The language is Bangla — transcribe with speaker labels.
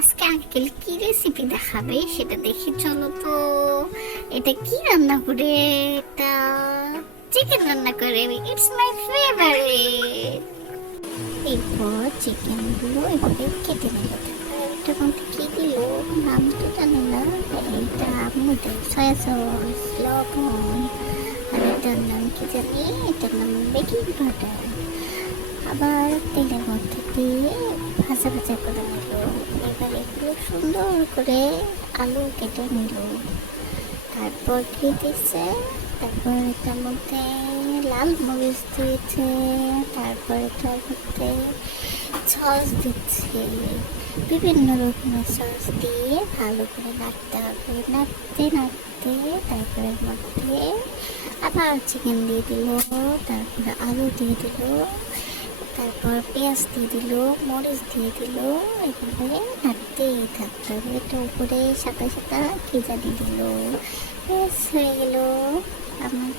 Speaker 1: আজকে আঙ্কেল কি রেসিপি দেখাবে সেটা দেখি চলো তো। এটা কি রান্না করে? এটা চিকেন রান্না করে। ইটস মাই ফেভারিট এরপর চিকেনগুলো এভাবে কেটে নিল এটার মধ্যে কি দিল? নাম তো জানি না। এটা আম্মু সয়া সস লবণ। আর এটার নাম কি জানি? এটার নাম বেকিং পাউডার আবার তেলের মধ্যে দিয়ে ভাজা ভাজা করে নিল এবার এগুলো সুন্দর করে আলু কেটে নিল। তারপর কি দিচ্ছে তারপর এটার মধ্যে লাল মরিচ দিয়েছে। তারপর এটার মধ্যে সস দিচ্ছে। বিভিন্ন রকমের সস দিয়ে ভালো করে নাড়তে হবে। নাড়তে নাড়তে তারপরে মধ্যে আবার চিকেন দিয়ে দিল, তারপরে আলু দিয়ে দিল। তারপর পেঁয়াজ দিয়ে দিল, মরিচ দিয়ে দিল এভাবে নাড়তেই হবে এটা উপরে সাদা সাদা কি জানি দিল। হয়ে গেল। আমার